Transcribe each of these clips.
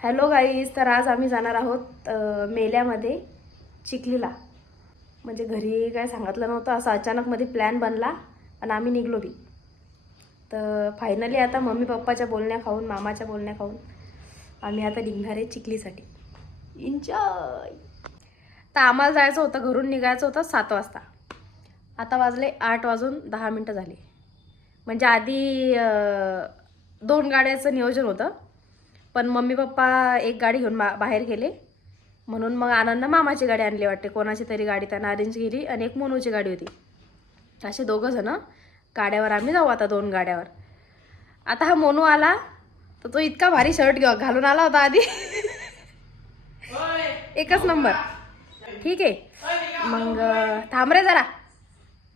Hello guys, तर आज आम्ही जाणार आहोत मेल्यामध्ये चिखलीला. म्हणजे घरी काय सांगितलं नव्हतं, असं अचानकमध्ये प्लॅन बनला आणि आम्ही निघलो बी. तर फायनली आता मम्मी पप्पाच्या बोलण्या खाऊन, मामाच्या बोलण्या खाऊन आम्ही आता निघणार आहे चिखलीसाठी. एन्जॉय. तर आम्हाला जायचं होतं, घरून निघायचं होतं 7 वाजता. आता वाजले 8:10 झाले. म्हणजे आधी 2 गाड्याचं नियोजन होतं, पण मम्मी पप्पा एक गाडी घेऊन बाहेर गेले. म्हणून मग आनंद मामाची गाडी आणली वाटते, कोणाची तरी गाडी त्यांना अरेंज केली आणि एक मोनूची गाडी होती. असे 2 जण गाड्यावर आम्ही जाऊ आता, 2 गाड्यावर. आता हा मोनू आला तर तो इतका भारी शर्ट घालून आला होता आधी. एकच नंबर. ठीक आहे, मग थांब रे जरा.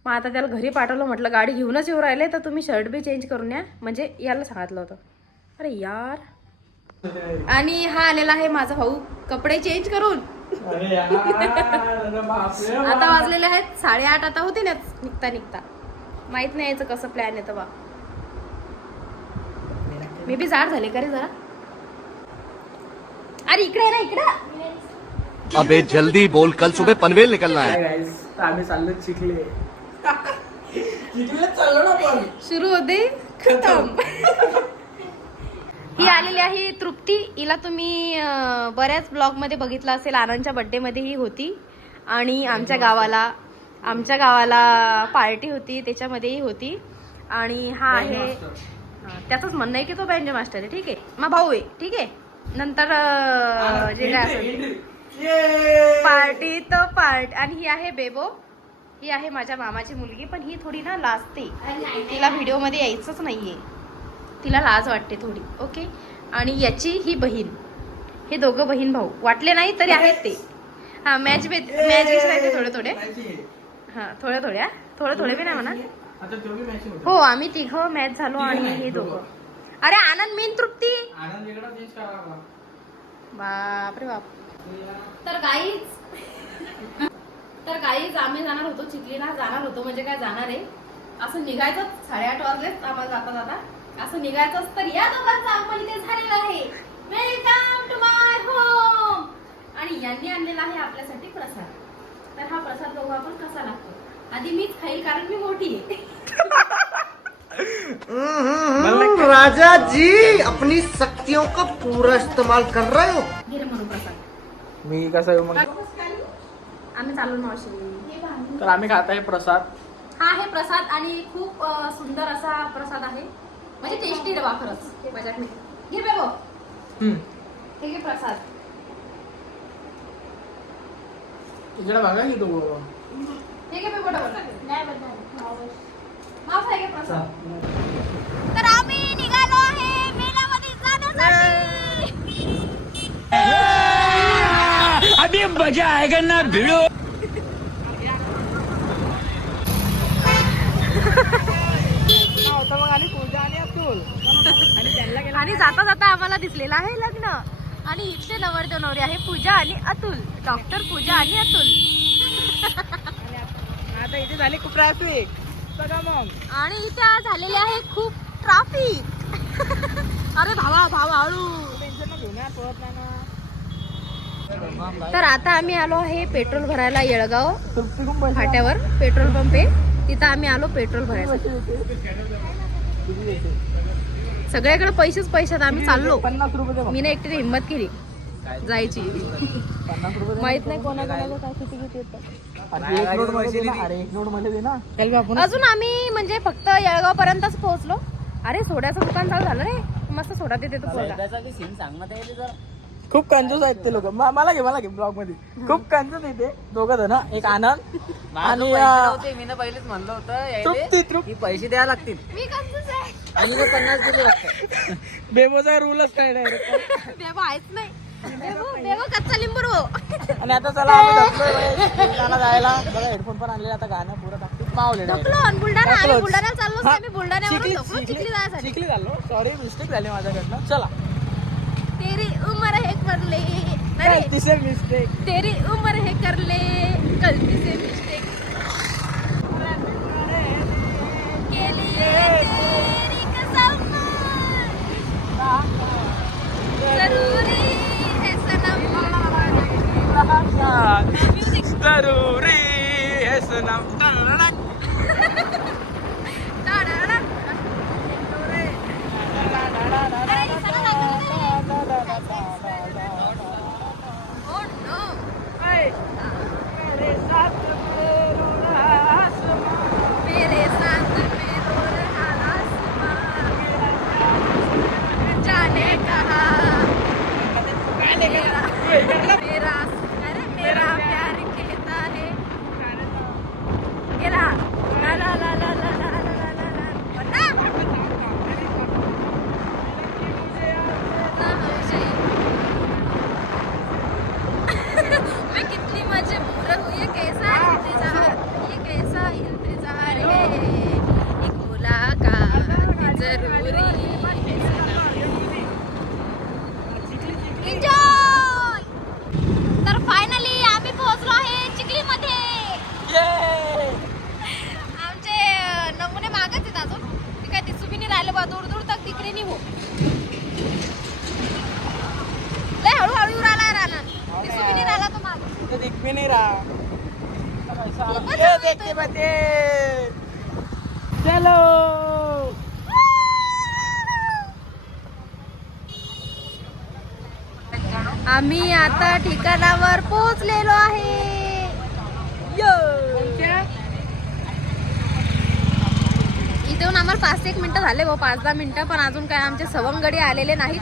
मग आता त्याला घरी पाठवलं, म्हटलं गाडी घेऊनच येऊ राहिले तर तुम्ही शर्ट बी चेंज करून या, म्हणजे याला सांगितलं होतं. अरे यार. आणि हा आलेला आहे माझा भाऊ कपडे चेंज करून. आता वाजलेले आहेत 8:30. आता होते ना निघता माहित नाही याचं कसं प्लॅन येतं बा. मी बी जाड झाले का रे जरा. अरे इकडे ना, इकडे. अबे जल्दी बोल, कल सुबह पनवेल निकलना है. आम्ही चाललो चिखले. चिखले चाललो ना पण. सुरू होते खतम. ही आलेली आहे तृप्ती. हिला तुम्ही बऱ्याच ब्लॉग मध्ये बघितलं असेल. आनंदच्या बर्थडे मध्ये ही होती आणि आमच्या गावाला पार्टी होती, त्याच्यामध्येही होती. आणि हा आहे त्याचंच म्हणणं आहे की तो बँजो मास्टर आहे. ठीक आहे, मग भाऊ आहे. ठीक आहे, नंतर जे काय असेल पार्टी तर पार्ट. आणि ही आहे बेबो. ही आहे माझ्या मामाची मुलगी, पण ही थोडी ना लाजते. तिला व्हिडिओ मध्ये यायचंच नाहीये, तिला लाज वाटते थोडी. ओके. आणि याची ही बहीण. हे 2 बहीण भाऊ वाटले नाही तरी आहेत ते. हा मॅच विचारायचे थोडे हा थोडे बी नाही म्हणा. हो, आम्ही 3 मॅच झालो आणि हे 2. अरे आनंद मेन तृप्ती. बापरे बाप. तर गाईज आम्ही जाणार होतो चिखलीला. जाणार होतो म्हणजे काय, जाणार आहे असं निघायचं. 8:30 वाजलेत आम्हाला जाता असं निघायचं. तर या दोघांचं आगमन इथे झालेलं आहे. Welcome to my home. आणि यांनी आणलेला आहे आपल्यासाठी प्रसाद. तर हा प्रसाद बघू आपण कसा लागतो. आधी मीच खाईल कारण मी मोठी आहे. राजा जी अपनी शक्तियों का पूरा इस्तेमाल कर रहे हो. घे म्हणून प्रसाद. मी कसं येऊ मग. आम्ही चालू मावशी. तर आम्ही खात आहे प्रसाद. हा आहे प्रसाद आणि खूप सुंदर असा प्रसाद आहे. म्हणजे टेस्टी रवा खरंच. मजाक नाही. घे बेबो. हे घे प्रसाद. तिकडे बघा की तो. हे घे बेबो डबल. नाही बदल. माफ आहे घे प्रसाद. तर आम्ही निघालो आहे मेळ्यामध्ये जाण्यासाठी. अभी मजा आएगा ना भिड़ो. आणि जाता जाता आम्हाला दिसलेला आहे लग्न. आणि इथले नवरदेव नवरी आहे पूजा आणि अतुल. डॉक्टर पूजा आणि अतुल. आता इथे झाली खूप ट्रॅफिक बघा मग. आणि इथे झालेले आहे खूप ट्रॅफिक. अरे भावा हळू. टेन्शन घेऊन या, पळत नाही ना. तर आता आम्ही आलो आहे पेट्रोल भरायला येळगाव फाट्यावर. पेट्रोल पंप आहे तिथं आम्ही आलो पेट्रोल भरायला. सगळ्याकडे पैसेच आहेत. आम्ही चाललो. 50 रुपये. मी ना एकटीने हिंमत केली जायची. 50 रुपये माहित नाही कोणाकोणाला काय किती येतात. अजून आम्ही म्हणजे फक्त येळगाव पर्यंतच पोहोचलो. अरे सोड्याचं दुकान चालू झालं रे. मस्त सोडा देते तो. खूप कंजूस आहेत ते लोक. मला घे ब्लॉग मध्ये. खूप कंजूस येते 2 जण. एक आनंद आणि मी पहिलेच म्हणलं होतं तृप्ती. पैसे द्यावे लागतील मी कंजूस आहे. आणि 50 दिले लागतात. बेबोचा रूलच काय डायरेक्ट. बेबो आहेच नाही. बेबो कच्चा लिंबू रो. आणि आता चला आम्ही धपलोय जायला. बघा हेडफोन पण आणले. आता गाणं पुरं टाकतो. पावले बुलढाण्याला चाललो. आम्ही बुलढाण्यावरून चिखली जायसाठी. चिखली चाललो. सॉरी मिस्टेक झाली माझ्याकडनं. चला. तेरी उम्र है कर ले. गलती से मिस्टेक. तेरी उम्र है कर ले गलती से मिस्टेक. के लिए तेरी कसम जरूरी में नहीं रहा ये देखते बच्चे चलो आम्ही आता ठिकाणावर पोहोचलेलो आहे. इथून आम्हाला 5-1 मिनिटं झाले भाऊ, 5-10 मिनिटं, पण अजून काय आमचे सवंगडी आलेले नाहीत.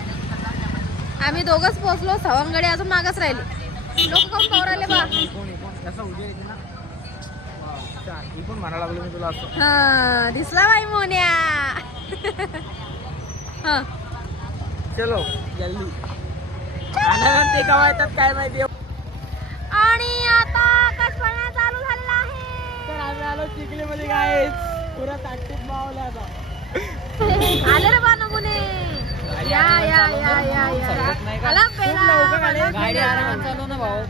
आम्ही दोघंच पोहोचलो, सवंगडी अजून मागच राहिले. लोक कोण पाहू राहिले बा. पण म्हणा लागलो मी तुला असं. हा दिसला बाई मोन्या. हा चलो जल्दी आनंद ते केव्हा येतात काय माहिती. आणि आता आकाशवाणी चालू झालेला आहे. तर आम्ही आलो चिखलीमध्ये गाईस पुरा ताकदीत मावला आता. आले रे बा नमुने. या या या या या आला पेला. गाडी आरामात चालू ना भाऊ.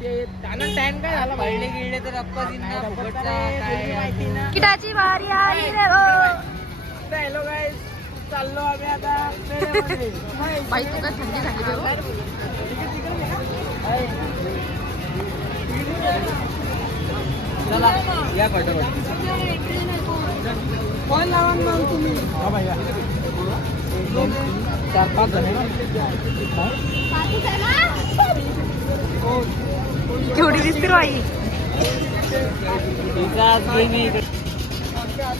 ते आनंद टाइम काय झाला पडले गिळले तर रप्पा दिना फुकटचा काय माहिती ना. किटाची बारी आली रे हो. हॅलो गाईस चाललो आम्ही आता मेळ्यामध्ये. बाई तू काय थंडी झाली बे हो? चला या पटापट. फोन लावा मग तुम्ही. हा भैया 4-5 जण केवढी दिसते बाई.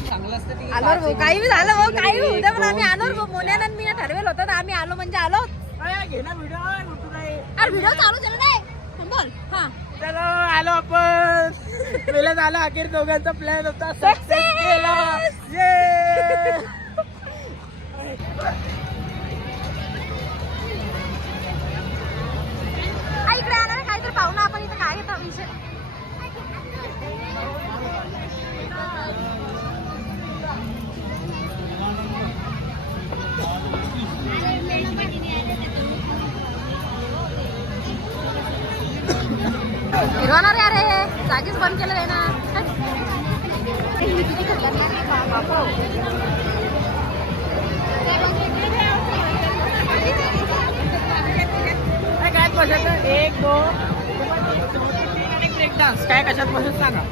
चांगलं असतं ते. आलो रे भाऊ, काही बी झालं भाऊ, काही बी उद्या पण आम्ही आलो रे भाऊ. मोन्यानं मी ठरवेल होतं ना आम्ही आलो म्हणजे आलो. घे ना व्हिडिओ कुठून आहे. अरे व्हिडिओ चालू झाला नाही. बोल हा. चलो आलो आपण. पहिला झाला अखेर दोघांचा प्लॅन होता सक्सेस केला. ये इकडे आला काहीतरी पाहू ना आपण. इथं काय घेतो विषय. फिरवणार आहे अरे, जागीच बंद केलं आहे ना. किती खतरनाक आहे बाबा. काय कशात 1 2 आणि ब्रेक डान्स काय कशात बसून सांगा.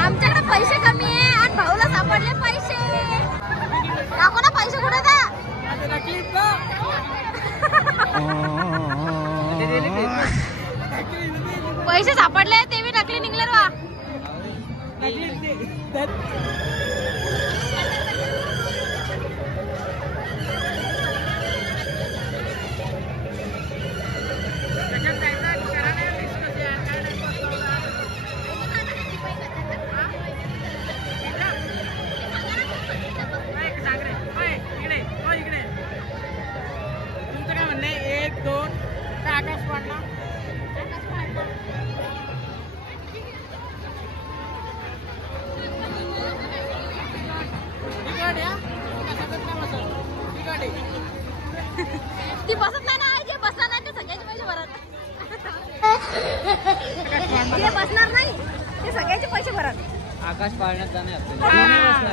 आमच्याकडे पैसे कमी आहे आणि भाऊला सापडले पैसे. दाखव ना पैसे कुठे का. पैसे सापडले ते बी नकली निघले रे वा. तुमचं काय म्हणणं आहे 1 2 आकाश पाडला. ती बसत नाही ना. जे बसणार नाही ते सगळ्याचे पैसे भरत. जे बसणार नाही ते सगळ्याचे पैसे भरत. आकाश पाळण्यात जाणे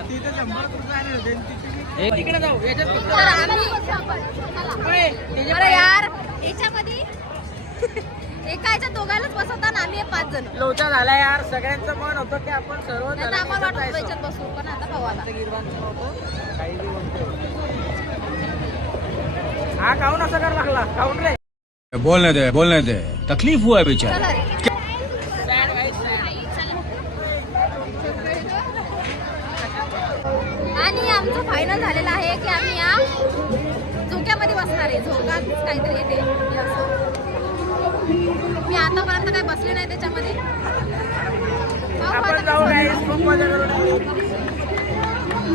तिथे 100 रुपये होते तिकडे जाऊ याच्यात तर आम्ही अरे यार याच्यामध्ये एका याच्यात दोघांनाच बसवता ना. आम्ही 5 जण. लोचा झाला यार. सगळ्यांचं मन होतं की आपण सर्व नाही तर आम्हाला वाटत याच्यात बसू, पण आता भाऊ आला. हा काऊन असं कर लागला काऊन रे. बोलने दे तकलीफ हुआ है बेचारा. चला रे. आणि आमचं फायनल झालेलं आहे की आम्ही या झोक्यामध्ये बसणार आहे. झोकात काहीतरी येते असं. मी आतापर्यंत काही बसले नाही त्याच्यामध्ये. आपण जाऊ जाऊ guys, खूप मजा करू direct.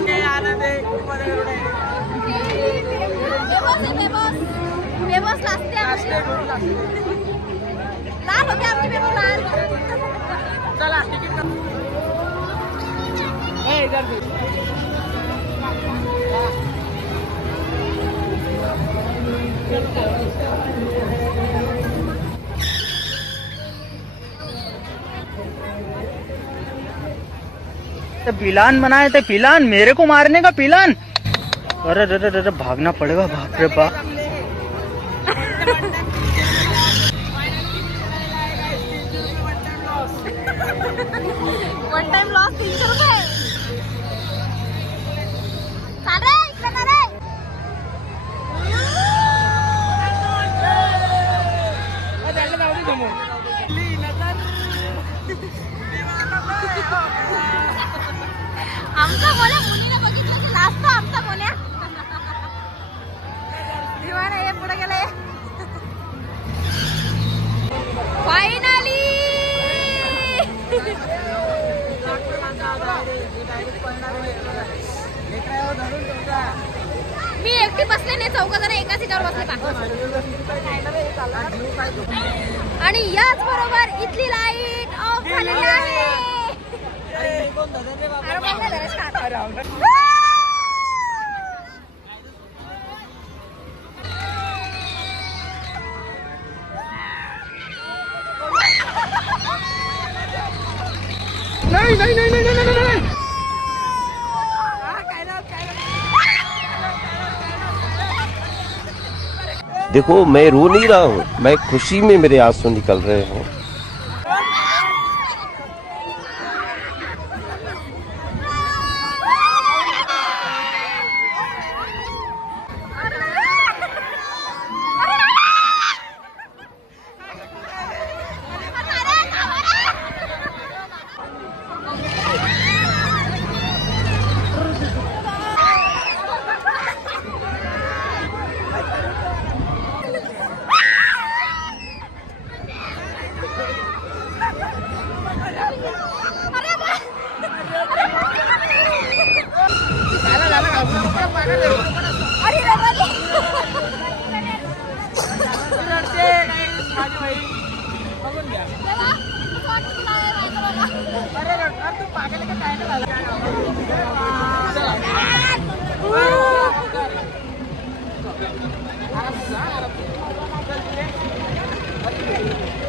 हे आनंद आहे, खूप मजा करू direct. चला तिकीट गर्दी पिलान बनाए थे, पिलान मेरे को मारने का पिलान. अरे अरे अरे भागना पड़ेगा, बाप रे बाप. वन टाइम लॉस 300 रुपये. चाल रे, इकडे ना रे. आमचा बोल्या मुलीने बघितलं की लाजतो आमचा बोल्या. दिवाना हे पुढे गेले. फायनली मी एकटी बसले नाही, 4 जण एका सीटावर बसले पा. आणि याच बरोबर इथली लाईट ऑफ झालेली आहे. अरे बघ ना धरेश का. नहीं नहीं नहीं नहीं नहीं नहीं देखो मैं रो नहीं रहा हूँ, मैं खुशी में मेरे आंसू निकल रहे हैं.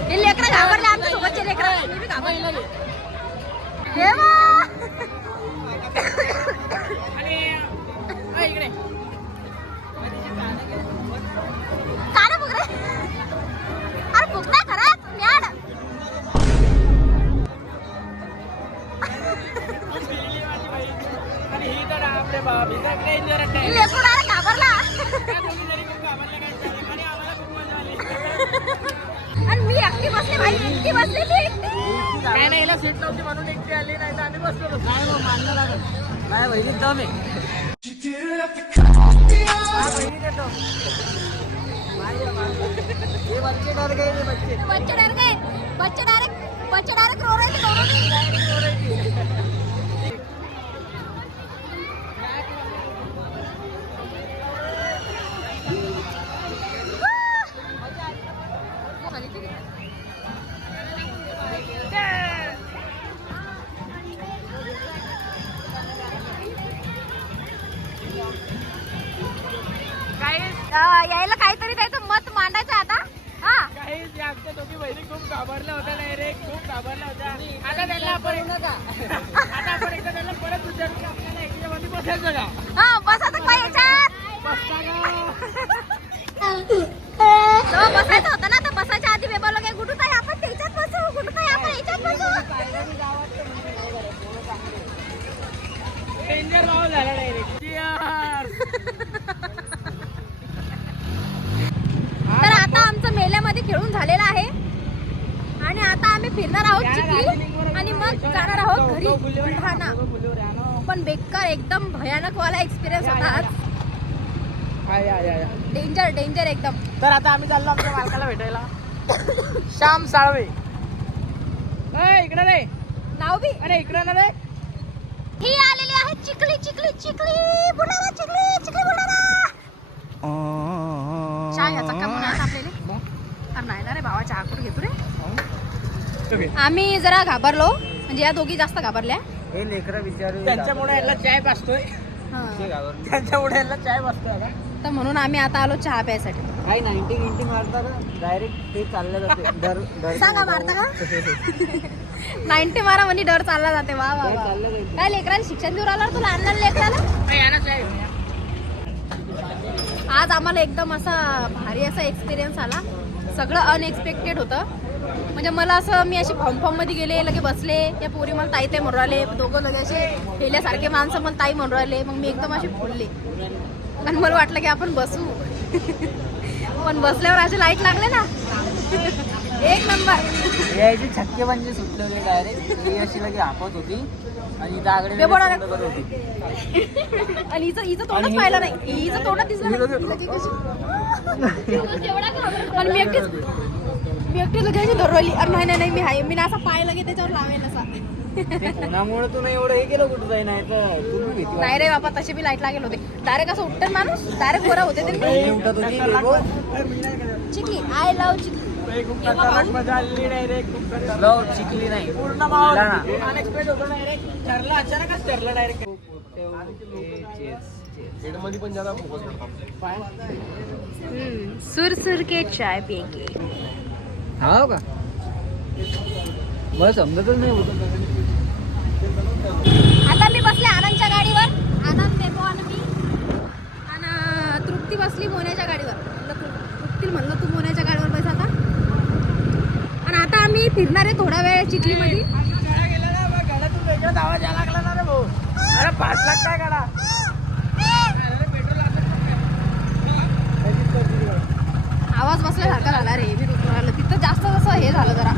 हे लेकरं घाबरले, आमच्या सोबतचे लेकरं. मी बी घाबरले. देवा. काना फुगरे. अरे फुगला खरंच म्याड. हे लेकरं डायरेक्ट घाबरला. आणि मी एकटी बसले भाई, एकटी बसले मी एकटी. काय नाही, हिला सीट नव्हती म्हणून एकटी आली, नाही तर आम्ही बसलो. काय मग मानलं लागेल. काय बहिणीत दम आहे. ये बच्चे डर गए, ये बच्चे. बच्चे डर गए. बच्चे डायरेक्ट रो रहे थे दोनों भी. यायला काहीतरी त्याचं मत मांडायचं आता. हा काही आमच्या दोघी बहिणी खूप घाबरल्या होत्या, डायरेक्ट खूप घाबरल्या होत्या. आता त्यांना आपण आता आपण एकदा त्यांना परत विचारू की आपल्याला याच्यामध्ये बसायचं का. हा बसायचं काय याच्यात. बसता का. जेव्हा बसायचं होतं ना, तर बसायच्या आधी बेबावलं काय कुठं काय आपण त्याच्यात बसू, कुठं काय आपण याच्यात बसू. डेंजर भाव झाला डायरेक्ट. तर आता आमचं मेल्यामध्ये खेळून झालेलं आहे आणि आता आम्ही फिरणार आहोत चिखली आणि मग जाणार आहोत घरी बुलढाणा. पण बेकार एकदम भयानक वाला एक्सपिरियन्स होता आज. डेंजर एकदम. तर आता आम्ही चाललो आमच्या मालकाला भेटायला. श्याम साळवे. इकडे रे. नाव बी अरे इकडं ना रे. ही आलेली आहे चिखली चिखली चिखली बुलढाणा चिखली चिखली बुलढाणा चहा याचा का म्हणून आपल्याला अरे नाही ना रे बाबा चहा कुठे घेतो रे. आम्ही जरा घाबरलो म्हणजे या दोघी जास्त घाबरल्या. हे लेकरं विचारू त्यांच्यामुळे याला चाय पाजतोय. हा. त्यांच्यामुळे याला चाय पाजतोय आता. तर म्हणून आम्ही आता आलो चहा प्यायसाठी. काही 90 मारतात डायरेक्ट ते चाललं जाते डर सांगा मारता का 90 मारा म्हणजे डर चालला जाते. वा वा वा. चाललं जाईल. काय लेकराला शिक्षण देऊ राहिला तू लहान लहान लेकराला. ए, याला चाय घेऊन या. आज आम्हाला एकदम असा भारी असा एक्सपिरियन्स आला. सगळं अनएक्सपेक्टेड होतं. म्हणजे मला असं मी अशी फॉर्म मध्ये गेले लगे बसले या पोरी मला ताई ते म्हणून राहिले दोघं लगे असे गेल्यासारखे माणसं मला ताई म्हणून राहिले. मग मी एकदम अशी फुलले आणि मला वाटलं की आपण बसू पण बसल्यावर असे लाईट लागले ना एक नंबर. यायचे छक्के म्हणजे सुटले होते डायरेक्ट. ही अशी लगे आपत होती आणि इथं आगळे ते बोला करत होती. आणि हिचं तोंडच पाहिलं नाही. हिचं तोंडच दिसलं नाही. लगे कशी- आणि मी एकटी लगेच धरवली. अरे नाही नाही नाही मी आहे मी ना असा पाय लगे त्याच्यावर लावेल असा. ते कोणामुळे तू नाही एवढं हे केलं कुठं जाई नाही तर तुम्ही भीती नाही रे बाबा तसे बी लाईट लागेल होते. डायरेक्ट असं उठतं माणूस डायरेक्ट गोरा होते वाटली. ते. उठत होती चिकली आय लव चिकली. खूप खतरनाक मजा आलेली डायरेक्ट. खूप खतरनाक. लव चिखली नाही पूर्ण माहोल बुलढाणा. अनएक्सपेक्ट होतो डायरेक्ट. ठरलं अचानकच ठरलं डायरेक्ट. सुर सुर के चाय पिएंगे. हो का बस समजतच नाही होत. आता मी बसले आनंदच्या गाडीवर. आनंद देतो आणि मी आणि तृप्ती बसली मोन्याच्या गाडीवर. म्हणलं तू मोन्याच्या गाडीवर बस आता. आणि आता आम्ही फिरणार आहे थोडा वेळ चिखलीमध्ये. गाडा गेला ना बा, गाड्यातून वेगळाच आवाज यायला लागला ना रे भाऊ. अरे 5 लाख काय गाडा. अरे पेट्रोल आवाज बसल्यासारखा झाला रे. मी रुकून राहिलं तिथं जास्त असं हे झालं जरा.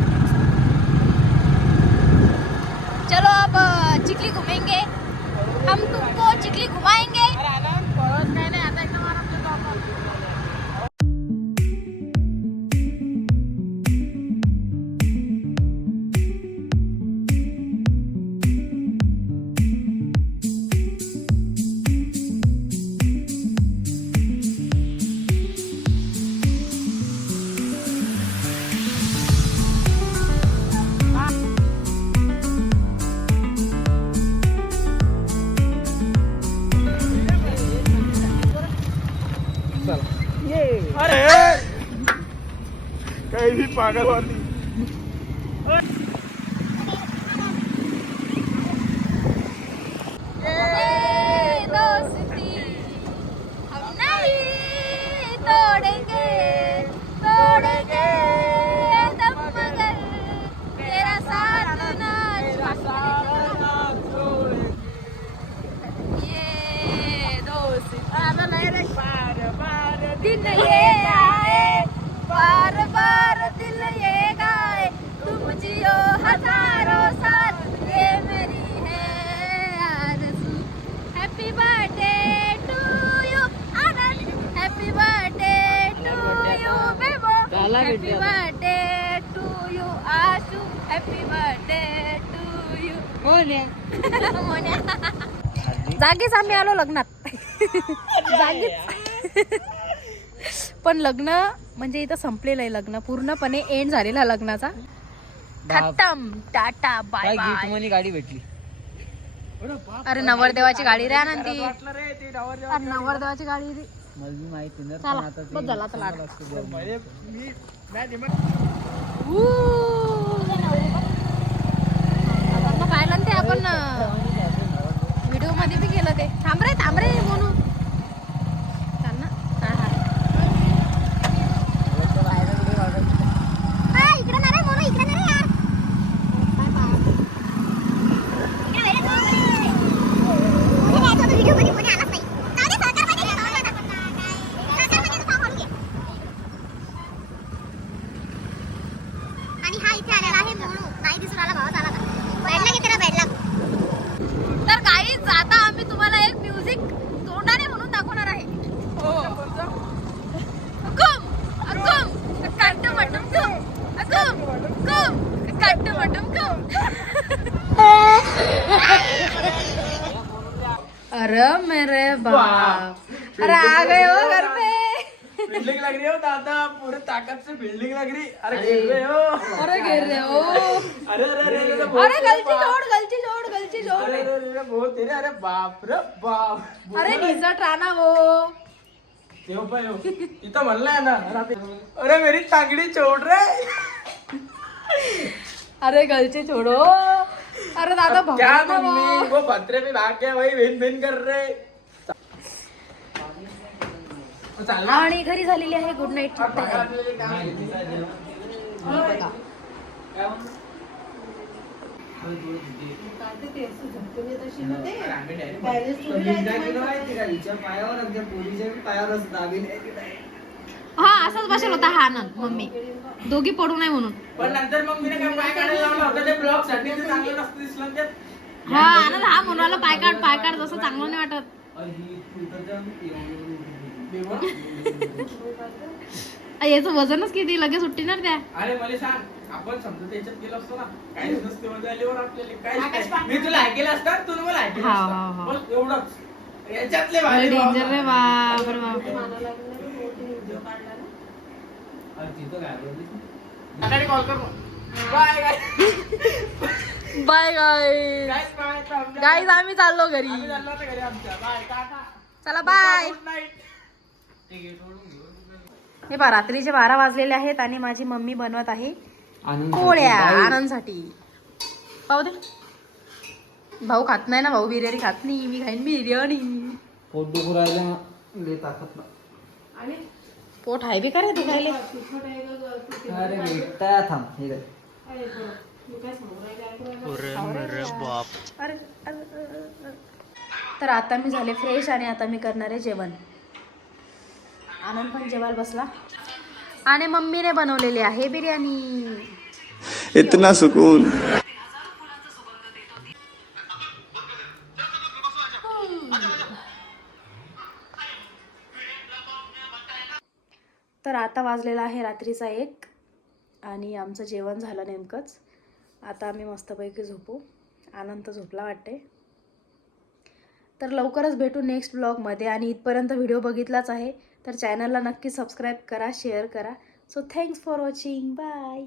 चलो अब चिखली घुमेंगे हम तुमको चिखली घुमाएंगे. अरे आनंद पळत काय नाही आता एकदम आराम करतो आपण. काही भी पागल वाली. ये दोस्ती हम नहीं तोड़ेंगे तोड़ेंगे दम मगर तेरा साथ ना छोड़ेंगे. ये दोस्ती दिन ये आए बार बार दिल ये गाए तुम जियो हजारों साल ये मेरी है आरज़ू. Happy birthday to you Anand. Happy birthday to you Bebo. झाला हैप्पी भेटला. Birthday to you Ashu. Happy birthday to you Monya. जागीच आम्ही आलो लग्नात. जागीच. पण लग्न म्हणजे इथं संपलेलं आहे. लग्न पूर्णपणे एंड झालेला लग्नाचा. खतम टाटा बाय काय गिफ्ट बाय. मनी गाडी भेटली. अरे नवरदेवाची गाडी रे आनंदी. वाटलं रे ते डावर जेव्हा. अरे नवरदेवाची गाडी रे. मला बी माहिती नाही चला, पण आता ते बस झाला आता लाड. सांगावं लागतं बरं. म्हणजे मी नाही दिमाग. मग पाहिलं ना ते आपण व्हिडिओ मध्ये बी केलं ते. थांब रे म्हणून चाल ना. इकडे ना रे मोनू इकडे ना रे यार. आणि हा इथे आलेला आहे मोनू. नाही दिसून आला भावा झाला बॅडला घेते ना बॅडला. तर काही आता आम्ही तुम्हाला एक म्युझिक तोंडाने म्हणून दाखवणार आहे. हुकुम हुकुम काटू मटूम कुम हुकुम कुम काटू मटूम कुम. अरे मेरे बाप, अरे आ गए हो घर पे. बिल्डिंग लग रही हो दादा, पूरे ताकत से बिल्डिंग लग रही. अरे गिर रहे हो. अरे गिर रहे हो. अरे अरे अरे अरे अरे गलती छोड़, गलती छोड़, गलती छोड़. अरे अरे अरे बहुत तेरे. अरे बाप रे बाप. अरे निजट राणा वो. येऊ पाय येऊ. इथं म्हणलंय ना. अरे मेरी टांगडी छोड़ रे. अरे गलती छोड़ो. अरे दादा क्या भगवान ना मम्मी वो. वो भद्रे में भाग गया वही भिन भिन कर रहे. चाल ना. आणि घरी झालेली आहे गुड नाईट. हा असाच बसेल होता हा आनंद मम्मी, दोघी पडू नये म्हणून. पण नंतर मग मी काय पाय काढायला लावला होता ते ब्लॉक साठी. ते चांगलं नसतं दिसलं ना ते. हा आनंद हा म्हणाला पाय काढ जसं चांगलं नाही वाटत. याचं वजनच किती, लगेच सुट्टीणार त्या. अरे मला सांग, आपण समजा त्याच्यात गेलो असतो ना, काहीच नसते मध्ये आल्यावर आपल्याला काय. मी तुला ऐकेलं असतं, तू मला ऐकेलं हा, हा, असतं. हा. बस एवढंच. याच्यातले भारी डेंजर रे बाप रे बाप. सकाळी कॉल कर मग. बाय बाय गाय गाईज, आम्ही चाललो घरी. आम्ही चाललो होतो घरी आमच्या. बाय टाटा. चला बाय. Good night. हे पहा रात्रीचे 12 वाजलेले आहेत आणि माझी मम्मी बनवत आहे पोळ्या आनंदसाठी. पाहू दे, भाऊ खात नाही ना, भाऊ बिर्याणी खात नाही. मी खाईन बिर्याणी. पोट दुखू राहिलं लय ताकद ना. पोट आहे बी करे तू खायले. अरे बेटा थांब हे काय. अरे तर आता मी झाले फ्रेश आणि आता मी करणार आहे जेवण. आनंद पण जेवायला बसला आणि मम्मीने बनवलेली आहे बिर्याणी. इतना सुकून. तर आता वाजलेला आहे रात्रीचा 1 आणि आमचं जेवण झालं नेमकंच. आता आम्ही मस्तपैकी झोपू. आनंद झोपला वाटते. तर लवकरच भेटू नेक्स्ट ब्लॉगमध्ये. आणि इथपर्यंत व्हिडिओ बघितलाच आहे तर चॅनलला नक्की सबस्क्राईब करा, शेअर करा. So thanks for watching. Bye.